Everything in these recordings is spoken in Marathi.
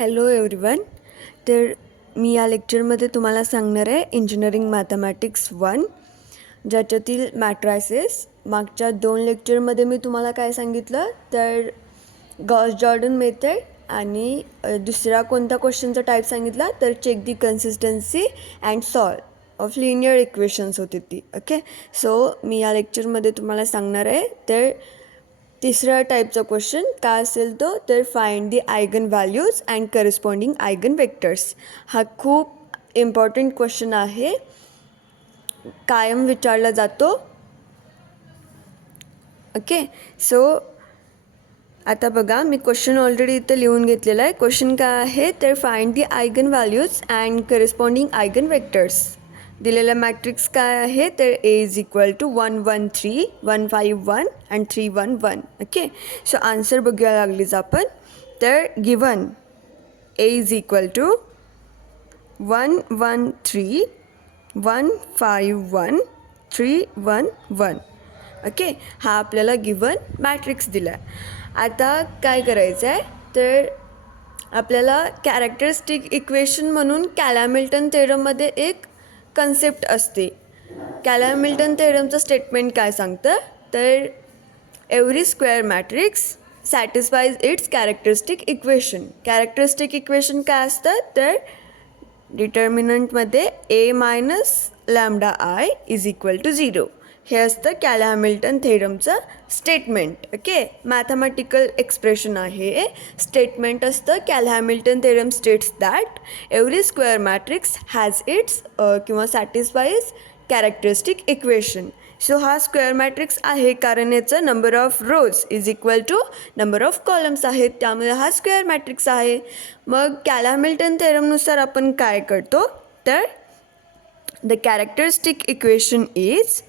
Hello everyone. तर मी या लेक्चरमध्ये तुम्हाला सांगणार आहे इंजिनिअरिंग मॅथमॅटिक्स 1, ज्याच्यातील मॅट्रायसेस. मागच्या 2 लेक्चरमध्ये मी तुम्हाला काय सांगितलं, तर गॉस जॉर्डन मेथड आणि दुसरा कोणता क्वेश्चनचा टाईप सांगितला, तर check the consistency and solve of linear equations होती ती. ओके, सो मी या लेक्चरमध्ये तुम्हाला सांगणार आहे. तर तिसऱ्या टाईपचा क्वेश्चन काय असेल तो, तर find the eigen values and corresponding eigen vectors. हा खूप इम्पॉर्टंट क्वेश्चन आहे, कायम विचारला जातो. ओके, सो आता बघा, मी क्वेश्चन ऑलरेडी इथं लिहून घेतलेला आहे. क्वेश्चन काय आहे, तर find the eigen values and corresponding eigen vectors. दिलेला मॅट्रिक्स काय आहे, तर A is equal to 1 1 3 1 5 1 and 3 1 1. Okay, so answer बघूया लागलीच आपण. तर given A is equal to 1 1 3 1 5 1 3 1 1. Okay, हा आपल्याला गिवन मॅट्रिक्स दिला आहे. आता काय करायचं आहे, तर आपल्याला कॅरेक्टरिस्टिक इक्वेशन म्हणून कॅला-मिल्टन थेरममध्ये एक कन्सेप्ट असते. कॅला-मिल्टन थेरमचं स्टेटमेंट काय सांगतं, तर every square matrix satisfies its characteristic equation. Characteristic equation काय असतं, तर डिटर्मिनंटमध्ये A minus lambda I is equal to 0. हे असतं कॅला-हॅमिल्टन थेरमचं स्टेटमेंट. ओके, मॅथमॅटिकल एक्सप्रेशन आहे, स्टेटमेंट असतं. Cayley Hamilton theorem states that every square matrix has its किंवा सॅटिस्फाईज कॅरेक्टरिस्टिक इक्वेशन. सो हा स्क्वेअर मॅट्रिक्स आहे कारण याचं number of rows is equal to number of columns आहेत, त्यामुळे हा स्क्वेअर मॅट्रिक्स आहे. मग कॅला-हॅमिल्टन थेरमनुसार आपण काय करतो, तर the characteristic equation is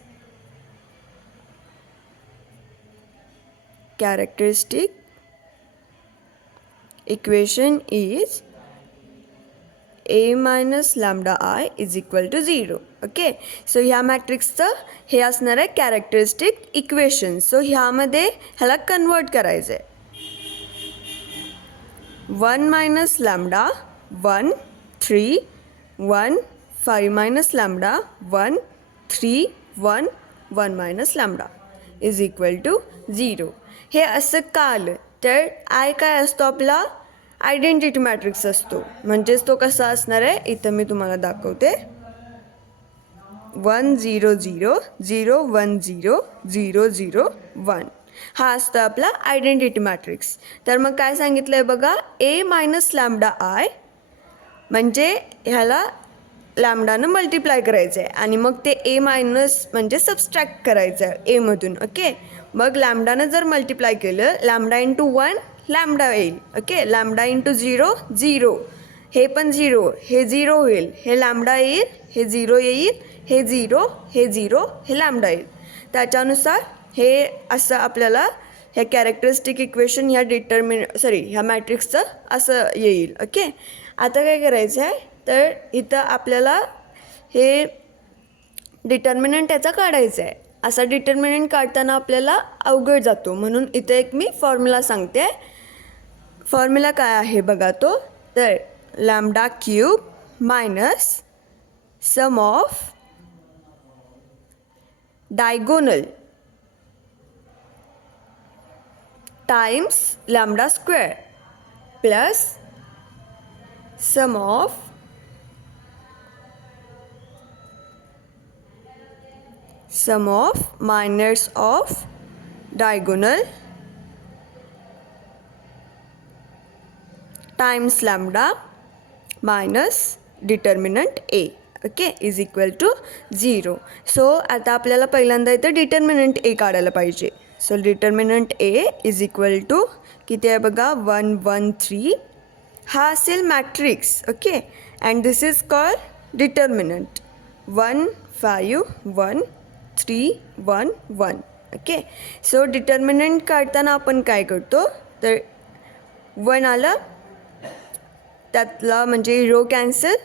characteristic equation is A minus lambda I is equal to 0. Okay, so ह्या मॅट्रिक्सचं हे असणार आहे कॅरेक्टरिस्टिक इक्वेशन. सो ह्यामध्ये ह्याला कन्वर्ट करायचं आहे. 1 minus lambda 1 3 1 5 minus lambda 1 3 1 1 minus lambda is equal to 0. हे असं का आलं, तर आय काय असतो आपला, आयडेंटिटी मॅट्रिक्स असतो. म्हणजेच तो कसा असणार आहे, इथं मी तुम्हाला दाखवते. 1 0 0 0 1 0 0 0 1 हा असतो आपला आयडेंटिटी मॅट्रिक्स. तर मग काय सांगितलं आहे बघा, A मायनस लॅम्डा आय म्हणजे ह्याला लॅम्डानं मल्टिप्लाय करायचं आहे आणि मग ते A मायनस म्हणजे सबस्ट्रॅक्ट करायचं आहे Aमधून. ओके, मग लॅम्डानं जर मल्टिप्लाय केलं, लॅम्डा इंटू 1 लॅम्डा येईल. ओके, लॅम्डा इंटू 0 0, हे पण 0, हे 0 होईल, हे लॅम्डा येईल, हे 0 येईल, हे 0, हे 0, हे लॅम्डा येईल. त्याच्यानुसार हे असं आपल्याला ह्या कॅरेक्टरिस्टिक इक्वेशन ह्या मॅट्रिक्सचं असं येईल. ओके, आता काय करायचं आहे, तर इथं आपल्याला हे डिटर्मिनंट याचा काढायचा आहे. असा डिटर्मिनंट काढताना आपल्याला अवघड जातो, म्हणून इथं एक मी फॉर्म्युला सांगते. फॉर्म्युला काय आहे बघा तो, तर lambda cube minus sum of diagonal times lambda square plus sum of minus of diagonal times lambda minus determinant A. ओके, इज इक्वल टू 0. सो आता आपल्याला पहिल्यांदा इथं डिटर्मिनंट A काढायला पाहिजे. So determinant A is equal to किती आहे बघा, 1 1 3. हा असेल matrix. Okay, and this is called determinant 1 5 1 3 1 1. Okay, so determinant काढताना आपण काय करतो, तर 1 आलं, त्यातला म्हणजे रो कॅन्सल,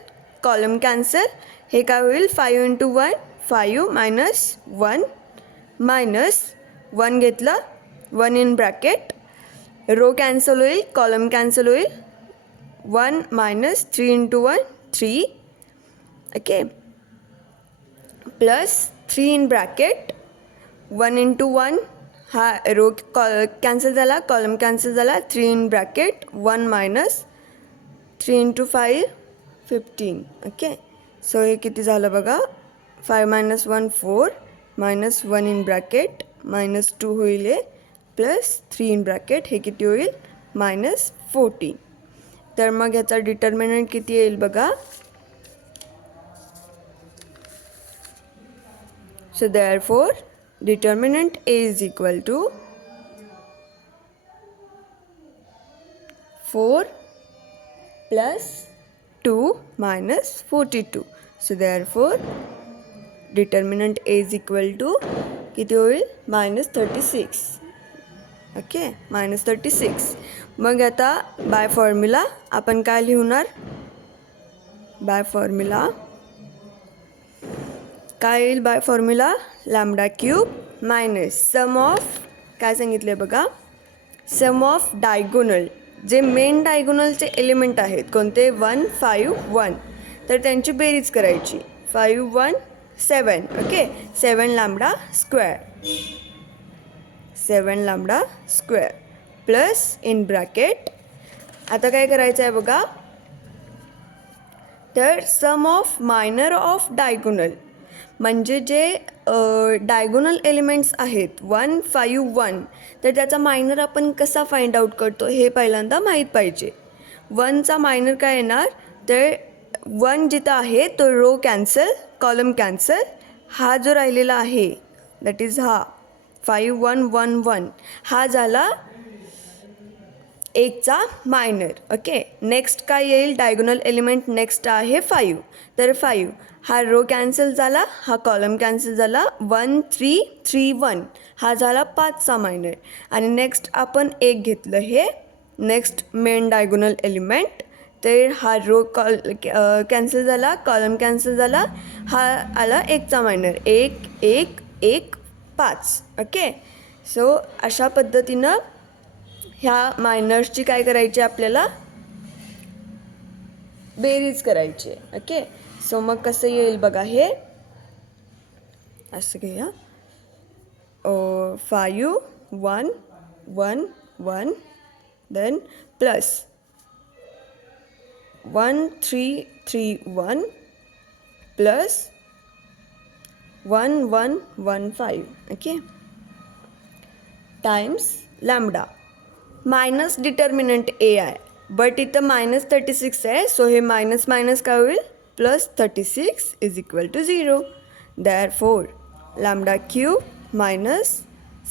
कॉलम कॅन्सल, हे काय होईल 5 इंटू 1 5 मायनस 1 मायनस 1 घेतलं 1 इन ब्रॅकेट, रो कॅन्सल होईल, कॉलम कॅन्सल होईल, 1 minus 3 into 1 3, okay, plus 3 in bracket 1 into 1 हा रो कॅन्सल झाला, कॉलम कॅन्सल झाला, 3 in bracket 1 minus 3 into 5 15, okay. So हे किती झालं बघा, 5 minus 1 4 minus 1 in bracket minus 2 होईल हे, प्लस 3 in bracket हे किती होईल -14. तर मग ह्याचा डिटर्मिनंट किती येईल बघा. So therefore determinant A is equal to 4 plus 2 minus 42. So therefore determinant A is equal to किती होईल -36. ओके, -36. मग आता बाय फॉर्म्युला आपण काय लिहणार, बाय फॉर्म्युला काय येईल, by formula lambda cube minus sum of काय सांगितले बघा, सम ऑफ डायगोनल, जे मेन डायगोनलचे एलिमेंट आहेत कोणते 1 5 1, तर त्यांची बेरीज करायची. 5 1 7, okay. 7 lambda square, 7 lambda square plus in bracket आता काय करायचं आहे बघा, तर सम ऑफ मायनर ऑफ डायगोनल, म्हणजे जे डायगोनल एलिमेंट्स आहेत 1 5 1, तर त्याचा मायनर आपण कसा फाइंड आउट करतो हे पहिल्यांदा माहीत पाहिजे. 1चा मायनर काय येणार, तर 1 जिथं आहे तो रो कॅन्सल, कॉलम कॅन्सल, हा जो राहिलेला आहे दॅट इज हा 5 1 1 1 हा झाला एकचा मायनर, ओके. नेक्स्ट काय येईल, डायगोनल एलिमेंट नेक्स्ट आहे 5, तर 5 हा रो कॅन्सल झाला, हा कॉलम कॅन्सल झाला, 1 3 3 1 हा झाला 5चा मायनर. आणि नेक्स्ट आपण एक घेतलं हे नेक्स्ट मेन डायगोनल एलिमेंट, तर हा रो कॅन्सल झाला, कॉलम कॅन्सल झाला, हा आला 1चा मायनर, 1 1 1 5, ओके. सो अशा पद्धतीनं ह्या मायनर्सची काय करायची आपल्याला, बेरीज करायची, ओके. सो मग कसं येईल बघा, हे असं घेऊया, 5 1 1 1 then plus 1 3 3 1 plus 1 1 1 5, okay, times lambda minus determinant A आहे, बट इथं -36 आहे, सो हे मायनस मायनस काय होईल +36 is equal to 0. Therefore lambda cube minus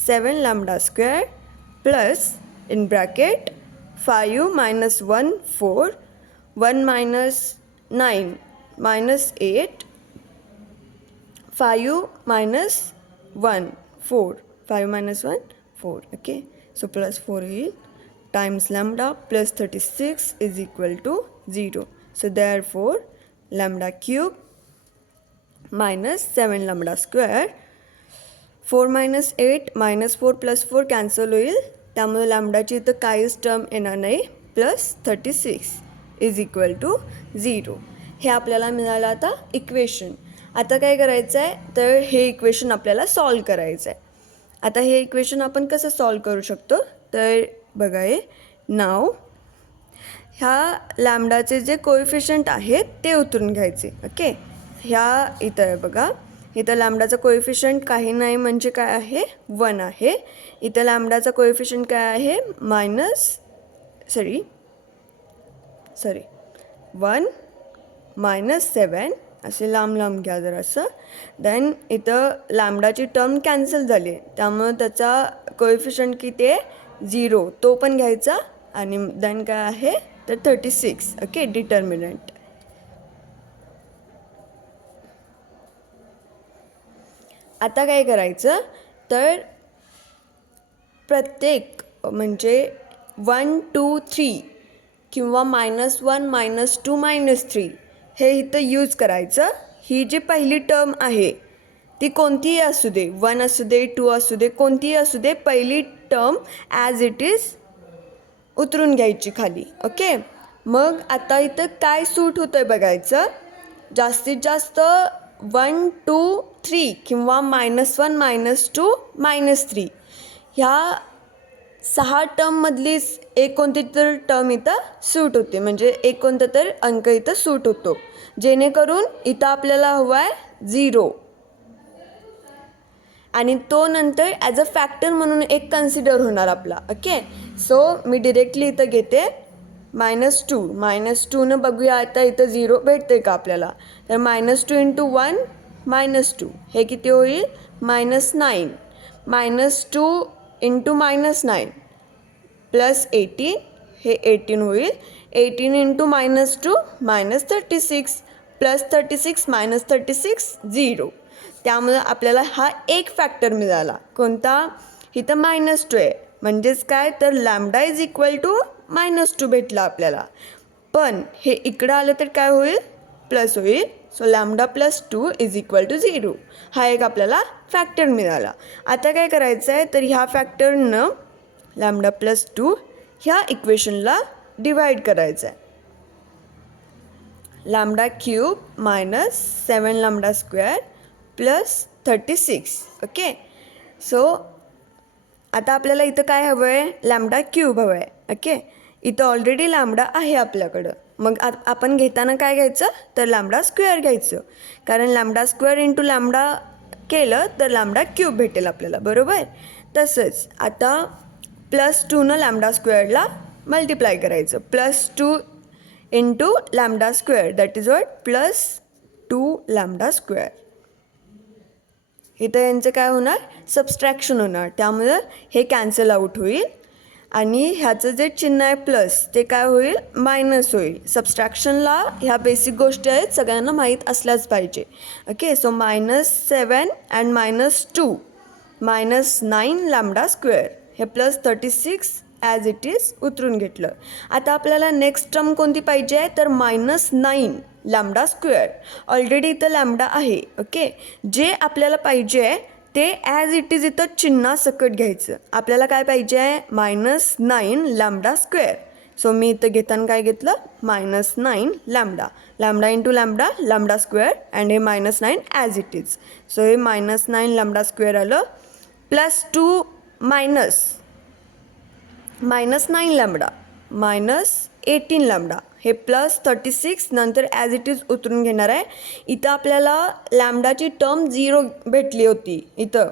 7 lambda square plus in bracket 5 minus 1 4, 1 minus 9 minus 8, 5 minus 1 4, 5 minus 1 4, okay. So plus 4 here times lambda plus 36 is equal to 0. So therefore lambda cube minus 7 lambda square, 4 minus 8 minus 4 plus 4 cancel होईल, त्यामुळे लॅम्बडाची इथं काहीच टर्म येणार नाही, प्लस 36 इज इक्वल टू 0. हे आपल्याला मिळालं आता इक्वेशन. आता काय करायचं आहे, तर हे इक्वेशन आपल्याला सॉल्व करायचं आहे. आता हे इक्वेशन आपण कसं सॉल्व करू शकतो, तर बघा हे नाव ह्या लॅम्बडाचे जे कोएफिशियंट आहेत ते उतरून घ्यायचे, ओके. ह्या इथं आहे बघा, इथं लॅम्बडाचा कोएफिशियंट काही नाही म्हणजे काय आहे 1 आहे. इथं लॅम्बडाचा कोएफिशियंट काय आहे -1 -7 असे लांब लांब घ्या जरासं. देन इथं लॅम्बडाची टर्म कॅन्सल झाली, त्यामुळे त्याचा कोएफिशियंट किती आहे 0, तो पण घ्यायचा. आणि देन काय आहे तर 36, ओके, डिटर्मिनंट. आता काय करायचं, तर प्रत्येक म्हणजे 1 2 3 किंवा -1 -2 -3 हे इथं यूज करायचं. ही जी पहिली टर्म आहे ती कोणतीही असू दे, 1 असू दे 2 असू दे, कोणतीही असू दे, पहिली टर्म ॲज इट इज उतरून घ्यायची खाली, ओके. मग आता इथं काय सूट होतं आहे बघायचं. जास्तीत जास्त 1 2 3 किंवा -1 -2 -3 ह्या 6 टर्ममधलीच एक कोणती तर टर्म इथं सूट होते, म्हणजे एक कोणता तर अंक इथं सूट होतो, जेणेकरून इथं आपल्याला हवा आहे 0 आणि तो नंतर ॲज अ फॅक्टर म्हणून एक कन्सिडर होणार आपला. ओके, सो मी डिरेक्टली इथं घेते -2 बघूया आता इथं 0 भेटते का आपल्याला. तर -2 × 1 -2 हे किती होईल -9. -2 × -9 +18 हे 18 होईल. 18 × -2 -36 +36 -36 0. त्यामुळे आपल्याला हा एक फॅक्टर मिळाला. कोणता? इथं -2 आहे, म्हणजेच काय तर लॅम्डा इज इक्वल टू -2 भेटला आपल्याला. पण हे इकडं आलं तर काय होईल प्लस होईल. So lambda +2 is equal to 0 हा एक आपल्याला फॅक्टर मिळाला. आता काय करायचं आहे तर ह्या फॅक्टरनं लॅम्डा +2 ह्या इक्वेशनला डिवाईड करायचं आहे. λ³ -7 λ² +36. ओके, सो आता आपल्याला इथं काय हवं आहे λ³ हवं आहे. ओके, इथं ऑलरेडी लॅम्डा आहे आपल्याकडं. मग आपण घेताना काय घ्यायचं तर λ² घ्यायचं, कारण λ² × लॅम्डा केलं तर λ³ भेटेल आपल्याला, बरोबर. तसंच आता +2 λ² ला मल्टिप्लाय करायचं. +2 × λ² दॅट इज वॉट +2 λ². इथं यांचं काय होणार सबस्ट्रॅक्शन होणार, त्यामुळं हे कॅन्सल आऊट होईल आणि ह्याचं जे चिन्ह आहे प्लस ते काय होईल मायनस होईल. सबस्ट्रॅक्शनला ह्या बेसिक गोष्टी आहेत, सगळ्यांना माहीत असल्याच पाहिजे. Okay, so -7 and -2 -9 λ². हे +36 ॲज इट इज उतरून घेतलं. आता आपल्याला नेक्स्ट टर्म कोणती पाहिजे आहे तर -9 λ². ऑलरेडी इथं लॅम्डा आहे. ओके, जे आपल्याला पाहिजे आहे ते ॲज इट इज इथं चिन्हासकट घ्यायचं. आपल्याला काय पाहिजे आहे -9 λ². सो मी इथं घेताना काय घेतलं -9 लॅम्डा × लॅम्डा ² अँड हे -9 ॲज इट इज. सो हे -9 λ² आलं +2 -9 लॅम्डा -18 लॅम्डा हे +36 नंतर ॲज इट इज उतरून घेणार आहे. इथं आपल्याला लॅम्डाची टर्म 0 भेटली होती इथं,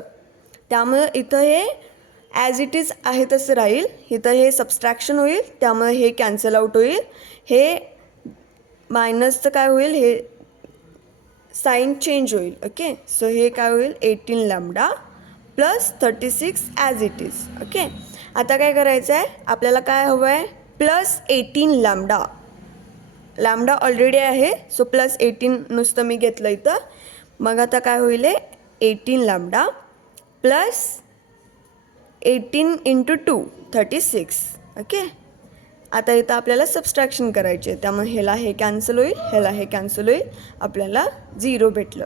त्यामुळं इथं हे ॲज इट इज आहे तसं राहील. इथं हे सबस्ट्रॅक्शन होईल, त्यामुळे हे कॅन्सल आऊट होईल. हे मायनसचं काय होईल हे साईन चेंज होईल. ओके, सो हे काय होईल 18 lambda +36 as it is. Okay, आता काय करायचं आहे आपल्याला काय हवं आहे +18 लॅम्डा. लॅम्डा ऑलरेडी आहे, सो +18 नुसतं मी घेतलं इथं. मग आता काय होईल 18 लॅम्डा +18 × 2 36. ओके, आता इथं आपल्याला सबस्ट्रॅक्शन करायचे आहे, त्यामुळे ह्याला हे कॅन्सल होईल, ह्याला हे कॅन्सल होईल, आपल्याला 0 भेटलं.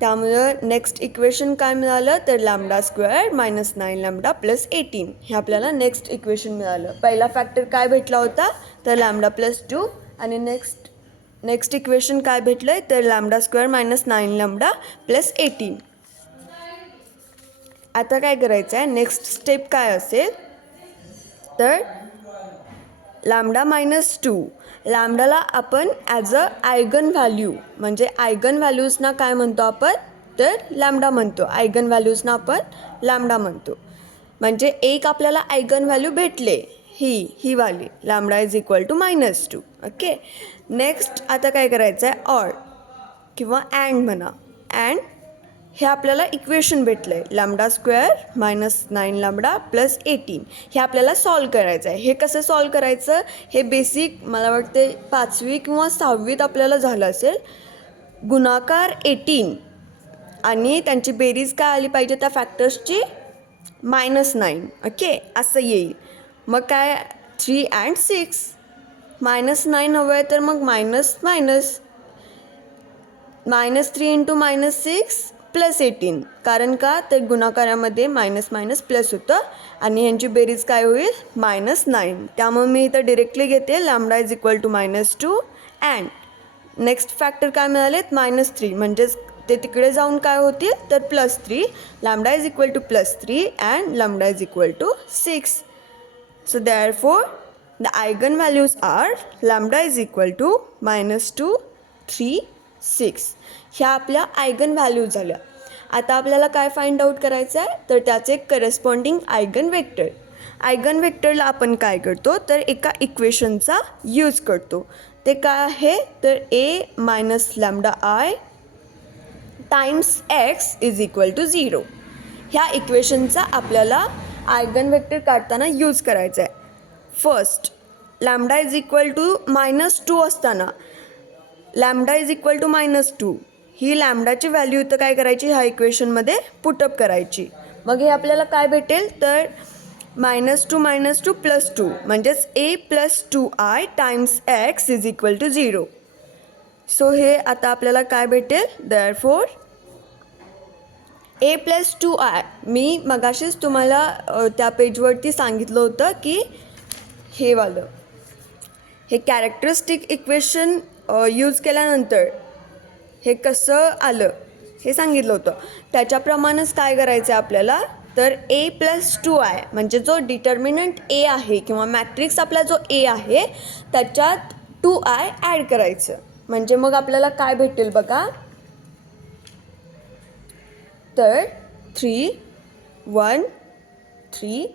त्यामुळं नेक्स्ट इक्वेशन काय मिळालं तर λ² -9 लॅम्डा +18 हे आपल्याला नेक्स्ट इक्वेशन मिळालं. पहिला फॅक्टर काय भेटला होता तर λ+2 आणि नेक्स्ट इक्वेशन काय भेटलं आहे तर λ² -9 लॅम्डा +18. आता काय करायचं आहे नेक्स्ट स्टेप काय असेल तर λ-2 लॅम्डाला आपण ॲज अ आयगन व्हॅल्यू, म्हणजे आयगन व्हॅल्यूजना काय म्हणतो आपण तर लॅम्डा म्हणतो, आयगन व्हॅल्यूजना आपण लॅम्डा म्हणतो. म्हणजे एक आपल्याला आयगन व्हॅल्यू भेटले ही वाली lambda is equal to -2. Okay, next आता काय करायचं आहे ऑर किंवा अँड म्हणा. अँड हे आपल्याला इक्वेशन भेटलं आहे λ² -9 लॅम्डा +18 हे आपल्याला सॉल्व करायचं आहे. हे कसं सॉल्व करायचं हे बेसिक मला वाटते 5वी किंवा 6वीत आपल्याला झालं असेल. गुणाकार 18 आणि त्यांची बेरीज काय आली पाहिजे त्या फॅक्टर्सची -9. ओके, असं येईल. मग काय 3 and 6 -9 हवं आहे तर मग -3 × -6 +18. कारण का तर गुणाकारामध्ये मायनस मायनस प्लस होतं आणि ह्यांची बेरीज काय होईल -9. त्यामुळे मी इथं डिरेक्टली घेते lambda is equal to -2 and next factor काय मिळालेत -3. म्हणजेच ते तिकडे जाऊन काय होतील तर +3. Lambda is equal to +3 and lambda is equal to 6. So therefore the eigenvalues are lambda is equal to -2, 3, 6. ह्या आपल्या आयगन व्हॅल्यूज झाल्या. आता आपल्याला काय फाइंड आउट करायचं आहे तर त्याचे करस्पॉन्डिंग आयगन वेक्टर. आयगन वेक्टरला आपण काय करतो तर एका इक्वेशनचा यूज करतो. ते काय आहे तर a minus lambda I times x is equal to 0. ह्या इक्वेशनचा आपल्याला आयगन वेक्टर काढताना यूज करायचा आहे. First lambda is equal to -2 असताना लॅम्डा इज इक्वल टू -2 ही लॅम्डाची व्हॅल्यू इथं काय करायची ह्या इक्वेशनमध्ये पुटअप करायची. मग हे आपल्याला काय भेटेल तर -2 +2 म्हणजेच a + 2i times x is equal to 0. So हे आता आपल्याला काय भेटेल देअरफॉर a + 2i. मी मगाशीच तुम्हाला त्या पेजवरती सांगितलं होतं की हे वालं हे कॅरेक्टरिस्टिक इक्वेशन यूज केल्यानंतर हे कसं आलं हे सांगितलं होतं. त्याच्याप्रमाणेच काय करायचं आहे आपल्याला तर a + 2i म्हणजे जो डिटर्मिनंट a आहे किंवा मॅट्रिक्स आपला जो a आहे त्याच्यात 2i ॲड करायचं. म्हणजे मग आपल्याला काय भेटेल बघा तर 3 1 3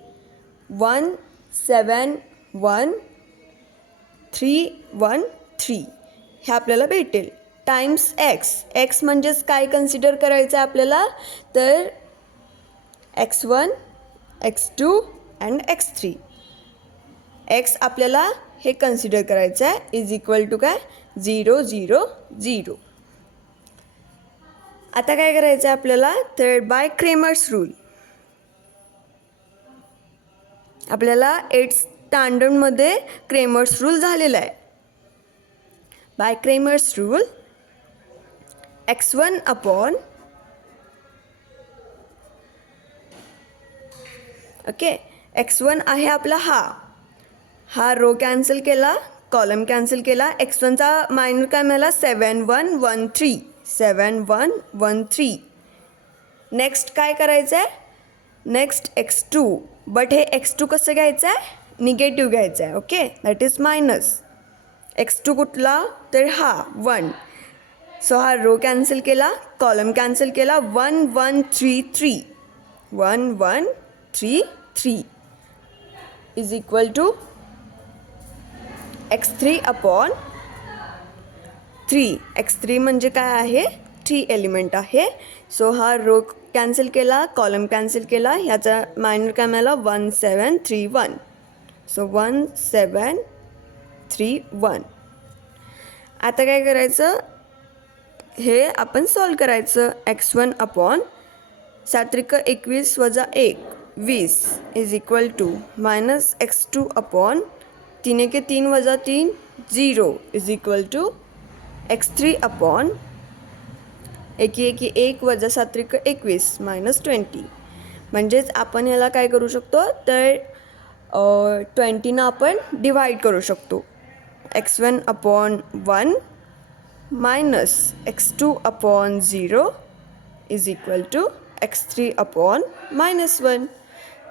1 7 1 3 1 3 हे आपल्याला भेटेल टाइम्स x म्हणजेच काय कन्सिडर करायचं आहे आपल्याला तर x1 x2 and x3. x आपल्याला हे कन्सिडर करायचं आहे इज इक्वल टू काय 0 0 0. आता काय करायचं आहे आपल्याला तर बाय क्रेमर्स रूल आपल्याला 8th स्टँडर्डमध्ये क्रेमर्स रूल झालेला आहे. Bye Cramer's rule x1 upon okay x1 आहे आपला हा रो कॅन्सल केला कॉलम कॅन्सल केला. x1चा मायनर काय मिळाला 7 1 1 3 7 1 1 3. नेक्स्ट काय करायचं आहे नेक्स्ट x2 बट हे x2 कसं घ्यायचं आहे निगेटिव्ह घ्यायचं आहे. Okay that is minus x2 कुठला तर 1. सो हा रो कॅन्सल केला कॉलम कॅन्सल केला 1 1 3 3 1 1 3 3 is equal to x3 upon 3. x3 म्हणजे काय आहे 3 एलिमेंट आहे. सो हा रो कॅन्सल केला कॉलम कॅन्सल केला ह्याचा मायनर काय मिळाला 1 7 3 1. सो 1 7 3 1. आता काय करायचं हे आपण सॉल्व करायचं. x1 अपॉन 7 21 वजा 1 20 is equal to minus x2 upon 3 3 वजा 3 0 is equal to x3 upon 1 1 1 वजा 7 21 मायनस 20. म्हणजेच आपण ह्याला काय करू शकतो तर 20 आपण डिवाइड करू शकतो. x1 upon 1 minus x2 upon 0 is equal to x3 upon -1.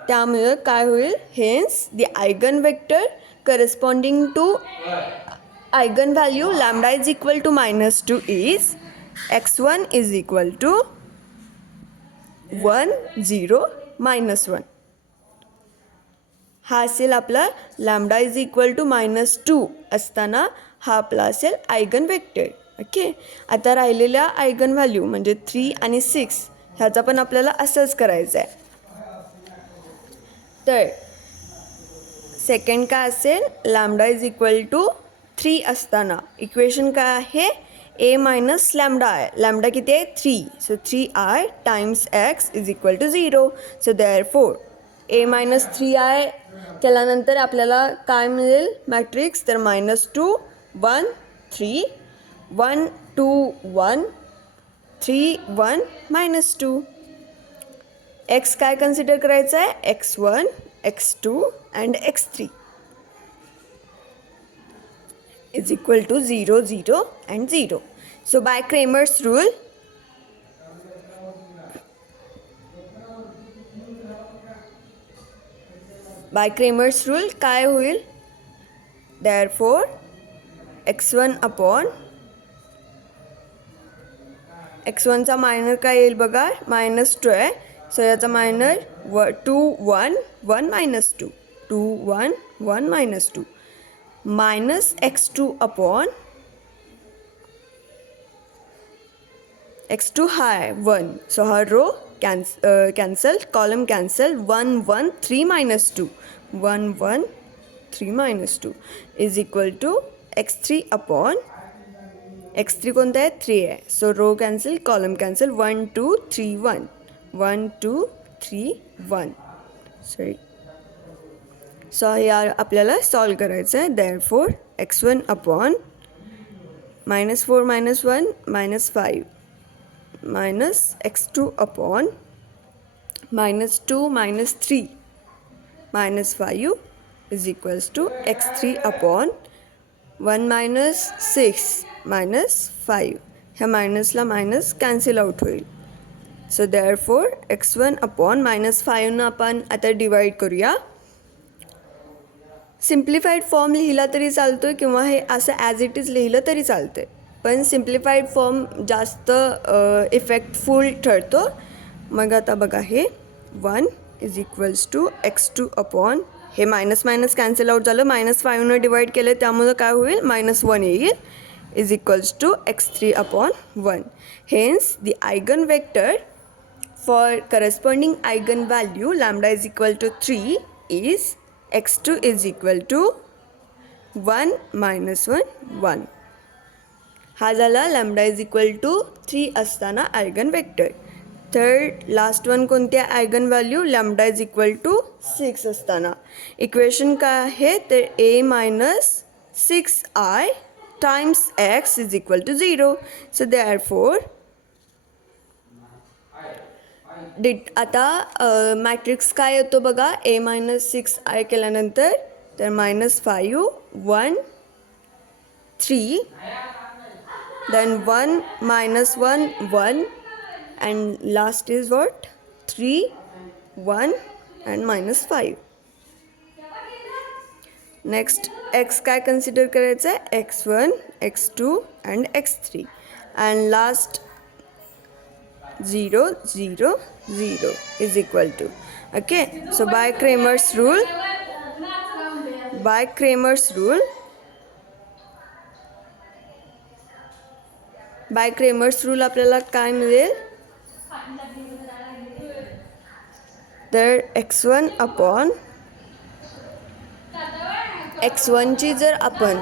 त्यामुळे काय होईल hence the eigen vector corresponding to eigen value lambda is equal to -2 is x1 is equal to 1 0 -1. हा असेल आपला लॅम्डा इज इक्वल टू -2 असताना हा आपला असेल आयगन वेक्टर. ओके आता राहिलेल्या आयगन व्हॅल्यू म्हणजे 3 आणि 6 ह्याचा पण आपल्याला असंच करायचं आहे. तर सेकंड काय असेल लॅम्डा इज इक्वल टू 3 असताना इक्वेशन काय आहे a minus lambda I. Lambda किती आहे 3. So 3i times x is equal to 0. So therefore a minus 3i केल्यानंतर आपल्याला काय मिळेल मॅट्रिक्स तर -2 1 3 1 2 1 3 1 -2. एक्स काय कन्सिडर करायचं आहे, x1 x2 and x3 is equal to 0 0 and 0. So by Cramer's rule काय होईल, देअरफॉर x1 अपॉन x1चा मायनर काय येईल बघा, -2 आहे. सो याचा minor 2 1 1 -2 2 1 1 -2 minus x2 upon x2 हा आहे 1. सो हा row cancel, column cancel. 1 1 3 -2 1 1 3 -2 is equal to x3 upon x3 कोणता आहे, 3 आहे. So row cancel, column cancel. 1 2 3 1 1 2 3 1 sorry. So हे आपल्याला सॉल्व करायचं आहे. Therefore x1 upon -4 -1 -5 minus x2 upon -2 -3 -5 is equals to x3 upon 1 -6 -5. ह्या मायनसला मायनस कॅन्सल आउट होईल. सो देअरफॉर x1 अपॉन -5 आपण आता डिवाइड करूया. सिम्प्लिफाईड फॉर्म लिहिला तरी चालतो आहे किंवा हे असं ॲज इट इज लिहिलं तरी चालतं आहे, पण सिम्प्लिफाईड फॉर्म जास्त इफेक्टफुल ठरतो. मग आता बघा, हे 1 is equals to x2 upon हे मायनस मायनस कॅन्सल आउट झालं, -5 डिवाइड केलं त्यामुळं काय होईल, -1 येईल is equals to x3 upon 1. Hence the eigen vector for corresponding eigen value lambda is equal to 3 is x2 is equal to 1 -1 1. हा झाला लॅम्डा इज इक्वल टू 3 असताना eigen vector. Third last one कोणती आहे, eigen value lambda is equal to 6 असताना. इक्वेशन काय आहे, तर a-6i times x is equal to 0. So therefore आता मॅट्रिक्स काय येतो बघा, a-6i केल्यानंतर तर -5 1 3 then 1 -1 1 and last is what, 3 1 and -5. Next x काय कन्सिडर करायचं आहे, x1 x2 and x3 and last 0 0 0 is equal to. Okay, so by Cramer's rule आपल्याला काय मिळेल, तर x1 अपॉन x1ची जर आपण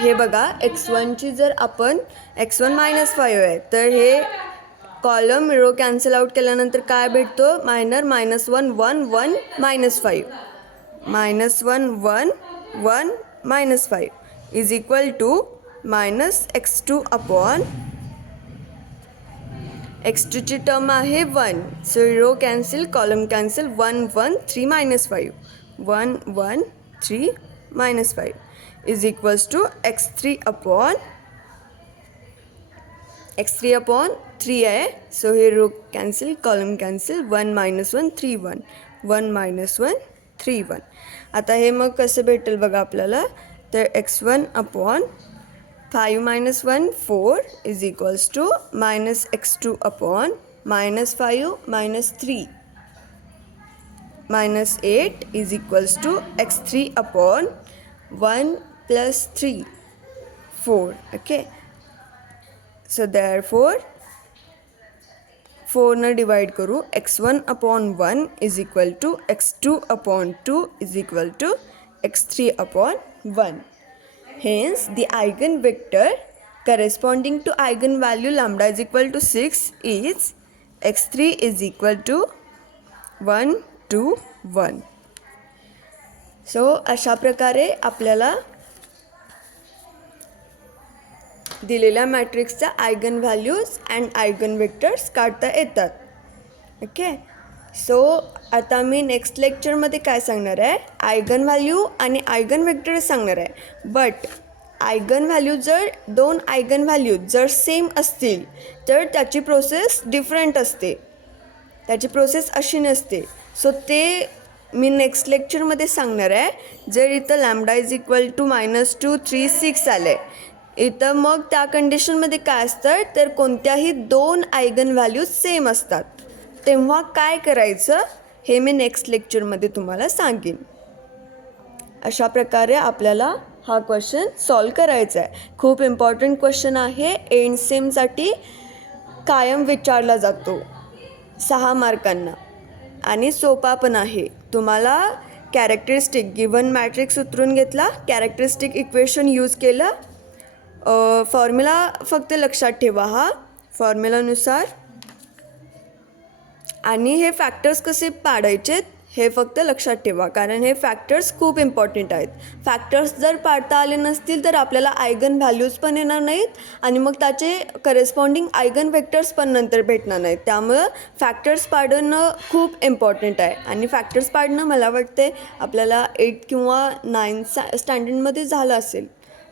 हे बघा, x1ची जर आपण x1 -5 आहे तर हे कॉलम रो कॅन्सल आउट केल्यानंतर काय भेटतो, minor -1 1 1 -5 -1 1 1 -5 is equal to -x2 upon x2ची टर्म आहे 1. So row cancel, column cancel. 1 1 3 -5 1 1 3 -5 is equals to x3 upon 3 आहे. सो हे रो कॅन्सल, कॉलम कॅन्सल. 1 -1 3 1 1 -1 3 1. आता हे मग कसं भेटेल बघा आपल्याला, तर x1 अपॉन 5 -1 4 is equals to -x2 upon -5 -3 -8 is equals to x3 upon 1 + 3 4. Okay, so therefore 4 न डिवाइड करू, x1 upon 1 is equal to x2 upon 2 is equal to x3 upon 1. Hence, the eigenvector corresponding to eigenvalue lambda is equal to 6 is x3 is equal to 1 2 1. So, अशा प्रकारे आपल्याला दिलेल्या मॅट्रिक्सच्या eigen values and eigen vectors काढता येतात. ओके, सो आता मी नेक्स्ट लेक्चरमध्ये काय सांगणार आहे, आयगन व्हॅल्यू आणि आयगन वेक्टर सांगणार आहे. बट आयगन व्हॅल्यू जर दोन आयगन व्हॅल्यू जर सेम असतील तर त्याची प्रोसेस डिफरंट असते, त्याची प्रोसेस अशी नसते. सो ते मी नेक्स्ट लेक्चरमध्ये सांगणार आहे. जर इथं लॅम्बडा इज इक्वल टू -236 आलं आहे, इथं मग त्या कंडिशनमध्ये काय असतं तर कोणत्याही दोन आयगन व्हॅल्यूज सेम असतात, तेव्हा काय करायचं हे मी नेक्स्ट लेक्चरमध्ये तुम्हाला सांगेन. अशा प्रकारे आपल्याला हा क्वेश्चन सॉल्व करायचा आहे. खूप इम्पॉर्टंट क्वेश्चन आहे, एंड सेमसाठी कायम विचारला जातो 6 मार्कांना आणि सोपा पण आहे. तुम्हाला कॅरेक्टरिस्टिक गिवन मॅट्रिक्स उतरून घेतला, कॅरेक्टरिस्टिक इक्वेशन यूज केलं, फॉर्म्युला फक्त लक्षात ठेवा हा फॉर्म्युलानुसार, आणि हे फॅक्टर्स कसे पाडायचे हे फक्त लक्षात ठेवा, कारण हे फॅक्टर्स खूप इम्पॉर्टंट आहेत. फॅक्टर्स जर पाडता आले नसतील तर आपल्याला आयगन व्हॅल्यूज पण येणार नाहीत आणि मग त्याचे करेस्पॉन्डिंग आयगन वेक्टर्स पण नंतर भेटणार नाहीत. त्यामुळं फॅक्टर्स पाडणं खूप इम्पॉर्टंट आहे. आणि फॅक्टर्स पाडणं मला वाटते आपल्याला 8 किंवा 9 स्टँडर्डमध्ये झालं असेल.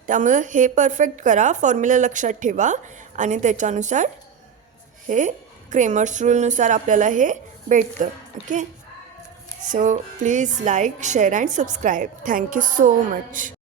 त्यामुळं हे परफेक्ट करा, फॉर्म्युला लक्षात ठेवा आणि त्याच्यानुसार हे क्रेमर्स रूलनुसार आपल्याला हे भेटतं. Okay, so please like, share and subscribe. Thank you so much.